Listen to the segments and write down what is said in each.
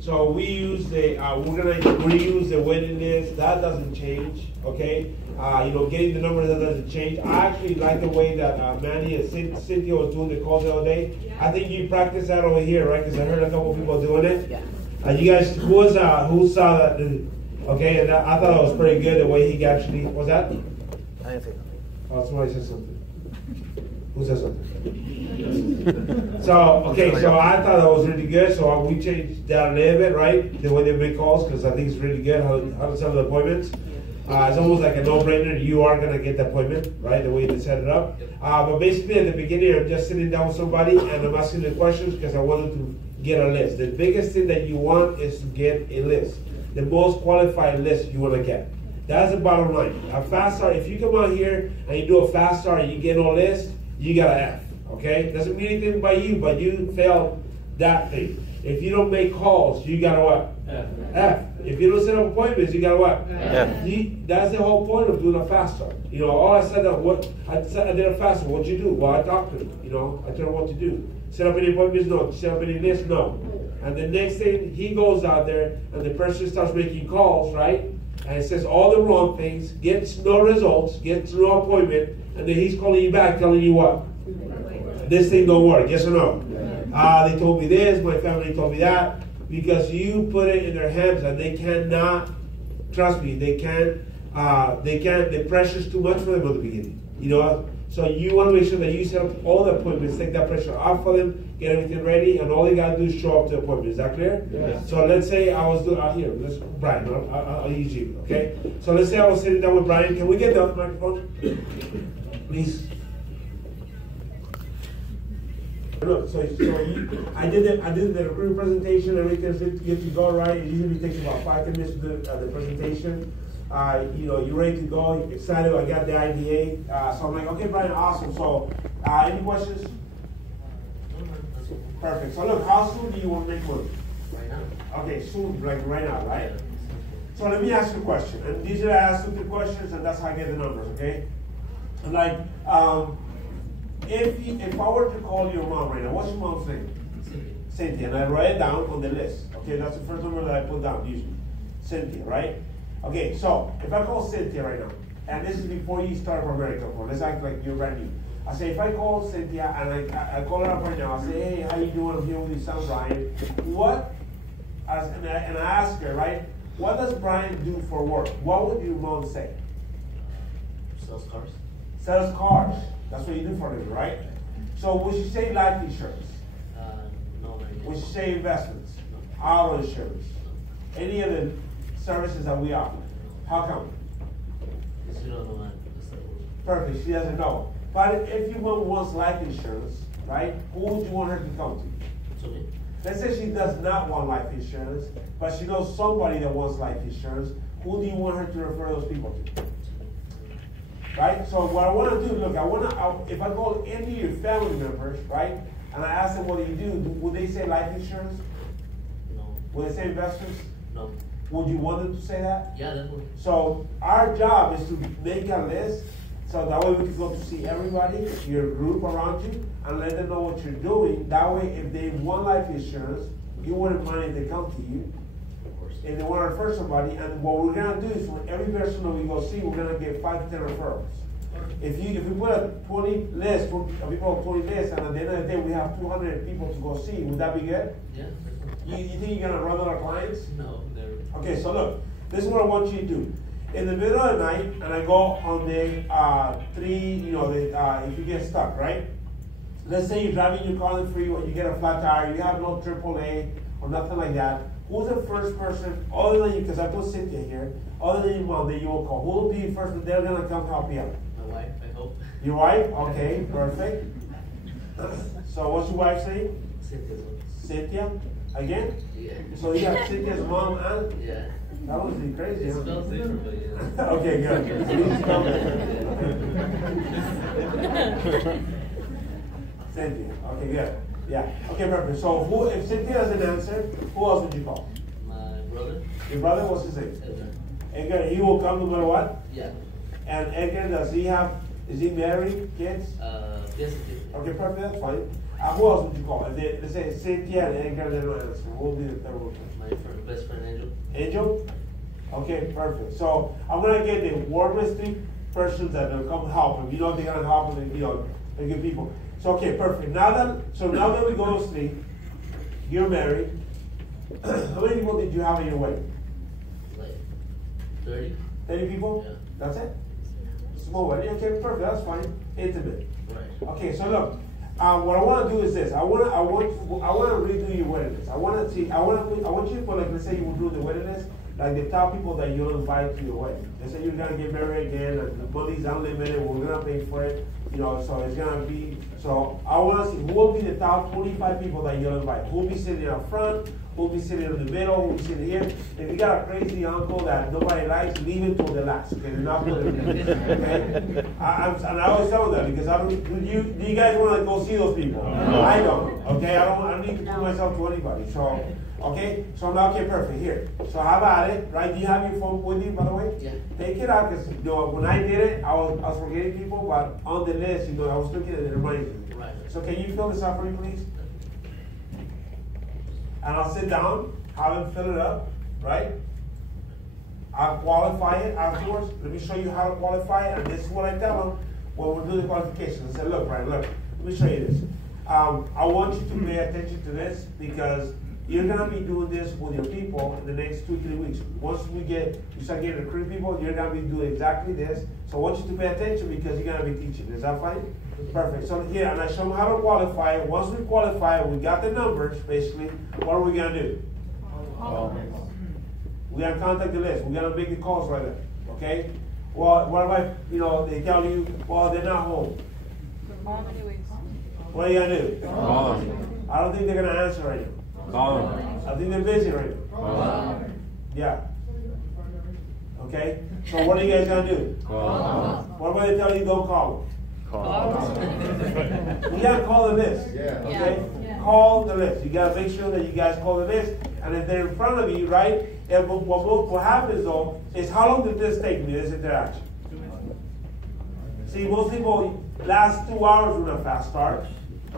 So we use the, we're gonna reuse the waiting list. That doesn't change, okay? Getting the numbers, that doesn't change. I actually like the way that Manny and Cynthia was doing the calls the other day. I think you practiced that over here, right? Because I heard a couple people doing it. Yeah. You guys, who saw that? Okay, and I thought it was pretty good the way he actually, was that? I didn't think. Oh, somebody said something. Who said something? So I thought that was really good. So we changed that a little bit, right? The way they make calls, because I think it's really good how to set the appointments. It's almost like a no-brainer. You are going to get the appointment, right? The way they set it up. But basically at the beginning, I'm just sitting down with somebody and I'm asking the questions because I wanted to get a list. The biggest thing that you want is to get a list. The most qualified list you want to get. That's the bottom line. A fast start, if you come out here and you do a fast start and you get no list, you got an F, okay? Doesn't mean anything by you, but you failed that thing. If you don't make calls, you got a what? F. If you don't set up appointments, you got a what? F. That's the whole point of doing a fast start. I said that I did a fast start. What'd you do? Well, I talked to him. I told him what to do. Set up any appointments? No. Set up any lists? No. And the next thing, he goes out there and the person starts making calls, right? And it says all the wrong things, gets no results, gets no appointment, and then he's calling you back telling you what? This thing don't work, yes or no? They told me this, my family told me that, because you put it in their hands and they cannot, trust me, they can't, the pressure's too much for them at the beginning, So you want to make sure that you set up all the appointments, take that pressure off for them, get everything ready, and all they got to do is show up to the appointment. Is that clear? Yes. So let's say I was doing, here, Brian, I'll use you, okay? So let's say I was sitting down with Brian. Can we get the microphone? Please. Look, I did the recruiting presentation, everything's good to go, right? It usually takes about 5-10 minutes to do the presentation. You're ready to go, you're excited, I got the IDA. So I'm like, okay, Brian, awesome. So, any questions? Perfect. So look, how soon do you want to make money? Right now. Okay, soon, like right now, right? So let me ask you a question. And these are I ask you the questions, and that's how I get the numbers, okay? Like, if I were to call your mom right now, what's your mom's name? Cynthia. And I write it down on the list. Okay, that's the first number that I put down usually. Cynthia, right? Okay, so if I call Cynthia right now, and this is before you start for America, let's act like you're brand new. I say, if I call Cynthia and I call her up right now, I say, hey, how you doing? I'm here with your son, Brian. And I ask her, right, what does Brian do for work? What would your mom say? Sells cars. Sells cars. That's what you do for a living, right? So would she say life insurance? No. Would she say investments? No. Auto insurance? No. Any of the services that we offer? How come? Because you don't know that. Perfect, she doesn't know. But if your mom wants life insurance, right, who would you want her to come to? To me. Let's say she does not want life insurance, but she knows somebody that wants life insurance. Who do you want her to refer those people to? Right? So what I want to do, look, if I call any of your family members, right, and I ask them what do you do, would they say life insurance? No. Would they say investments? No. Would you want them to say that? Yeah, definitely. So our job is to make a list so that way we can go to see everybody, your group around you, and let them know what you're doing. That way, if they want life insurance, you wouldn't mind if they come to you. Of course. If they want to refer somebody, and what we're going to do is for every person that we go see, we're going to get 5 to 10 referrals. If we put a 20 list, people have 20 lists, and at the end of the day we have 200 people to go see, would that be good? Yeah. You think you're going to run out of clients? No, never. Okay, so look, this is what I want you to do. In the middle of the night, and I go on the if you get stuck, right? Let's say you're driving your car on the freeway, you get a flat tire, you have no AAA or nothing like that. Who's the first person, other than you, because I put Cynthia here, other than your mom that you will call? Who will be the first that they're going to come help you out? My wife, I hope. Your wife? Okay, perfect. So what's your wife's name? Cynthia's one. Cynthia? Again? Yeah. So you have Cynthia's mom and? Yeah. That would be crazy. It Huh? spells different, but yeah. Okay, good. Please spell it. Cynthia. Okay, good. Yeah. Okay, perfect. So if Cynthia doesn't answer, who else would you call? My brother. Your brother, what's his name? Edgar. Edgar, he will come no matter what? Yeah. And Edgar, is he married, kids? Yes, it is. Okay, perfect, that's fine. Who else would you call? If they say Cynthia and Edgar, they don't answer. Who will be the third one? My best friend Angel. Angel? Okay, perfect. So I'm gonna get the warmest 3 persons that will come help them. You know they're gonna help them, they're good people. So okay, perfect. Now that we go to sleep, you're married. How many people did you have in your wedding? Like 30. 30 people? Yeah. That's it? Small wedding. Okay, perfect. That's fine. Intimate. Right. Okay, so look. What I want to do is this. I want to redo your wedding list. I want you to put, like, let's say you will do the wedding list, like the top people that you'll invite to your wedding. Let's say you're gonna get married again, and the money's unlimited. We're gonna pay for it. So it's gonna be. So I want to see who will be the top 25 people that you'll invite. Who will be sitting up front? Who will be sitting in the middle? Who will be sitting here? If you got a crazy uncle that nobody likes, leave it till the last. Okay, they're not putting it. Okay. And I always tell them that because I don't. Do you guys want to go see those people? No. I don't. Okay, I don't need to prove myself to anybody. So. Okay, so I'm like, okay, perfect. Here. So how about it, right? Do you have your phone with you, by the way? Yeah. Take it out, because when I did it, I was forgetting people, but on the list, I was looking at it, it reminded me. Right. So can you fill this out for me, please? And I'll sit down, have them fill it up, right? I'll qualify it afterwards. Let me show you how to qualify it, and this is what I tell them when we're doing the qualifications. I say, look, Brian, look, let me show you this. I want you to pay attention to this because you're gonna be doing this with your people in the next 2-3 weeks. Once you start getting recruiting people, you're gonna be doing exactly this. So I want you to pay attention because you're gonna be teaching. Is that fine? Perfect. So here, and I show them how to qualify. Once we qualify, we got the numbers, basically. What are we gonna do? We gotta contact the list. We gotta make the calls right there. Okay? Well, what if they tell you, well, they're not home. What are you gonna do? I don't think they're gonna answer right now. I think they're busy right now. Yeah. Okay? So what are you guys going to do? What about they tell you don't call them? You got to call the list. Okay? Call the list. You got to make sure that you guys call the list. And if they're in front of you, right? And what happens though is how long did this take me, this interaction? See, most people last 2 hours with a fast start.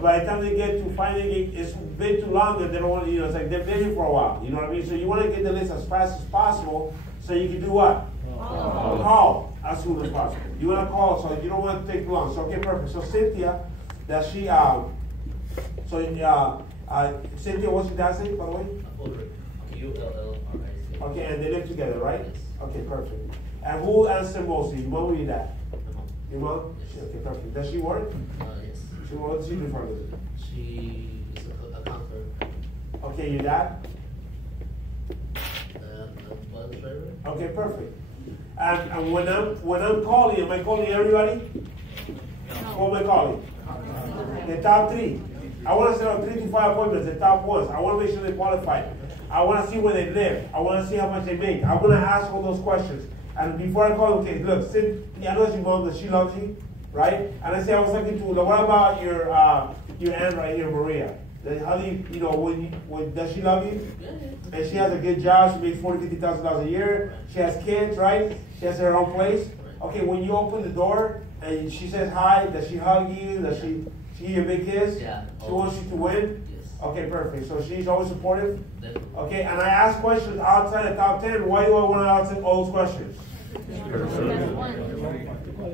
By the time they get to finding it's been too long and they don't want to, it's like they've been here for a while. You know what I mean? So you want to get the list as fast as possible so you can do what? Call as soon as possible. You want to call so you don't want to take long. So okay, perfect. So Cynthia, Cynthia, what's your dad's name, by the way? ULLRIC. Okay, and they live together, right? Yes. Okay, perfect. And who answered mostly? Your mom or your dad? My mom. Your mom? Yes. Okay, perfect. Does she work? Yes. What does she do for a living? She is a counselor. Okay, your dad? Bus driver. Okay, perfect. And when I'm calling, am I calling everybody? Who am I calling? The top 3. I want to set up 3 to 5 appointments, the top ones. I want to make sure they qualify. I want to see where they live. I want to see how much they make. I'm going to ask all those questions. And before I call them, okay, look, I know your mom, that she loves you. Right? And I say, I was talking to, what about your aunt right here, Maria? How do you, does she love you? Yeah. And she has a good job, she makes $40,000-$50,000 a year. She has kids, right? She has her own place. Okay, when you open the door and she says hi, does she hug you? Does she give you a big kiss? Yeah. She wants you to win? Yes. Okay, perfect. So she's always supportive? Definitely. Okay, and I ask questions outside the top 10. Why do I want to answer all those questions?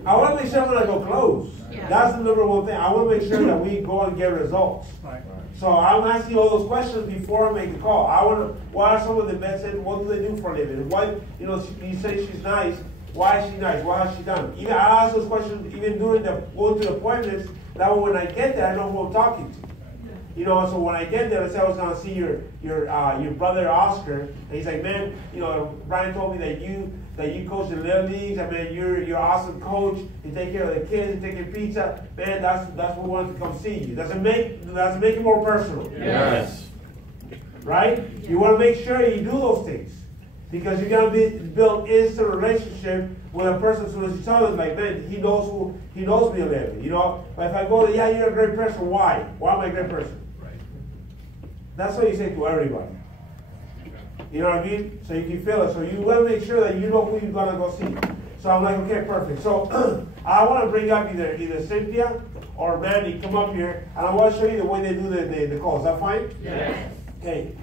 I want to make sure when I go close. Yeah. That's the number one thing. I want to make sure that we go and get results. Right. So I'm asking all those questions before I make the call. I want to. What are some of the best? What do they do for a living? What you say she's nice. Why is she nice? What has she done? Even I ask those questions even during the going to appointments. That way when I get there, I know who I'm talking to. So when I get there, I say I was going to see your brother Oscar, and he's like, man, Brian told me that you coach the little leagues. I mean, you're an awesome coach. You take care of the kids. You take care of pizza. Man, that's what we wanted to come see you. Does it make it more personal? Yes. Right? You want to make sure you do those things because you're going to build instant relationship with a person as soon as you tell them, like, man, he knows me a little. But if I go, yeah, you're a great person. Why? Why am I a great person? That's what you say to everybody. You know what I mean? So you can feel it. So you want to make sure that you know who you're going to go see. So I'm like, okay, perfect. So I want to bring up either Cynthia or Manny, come up here, and I want to show you the way they do the calls. Is that fine? Yes. Okay.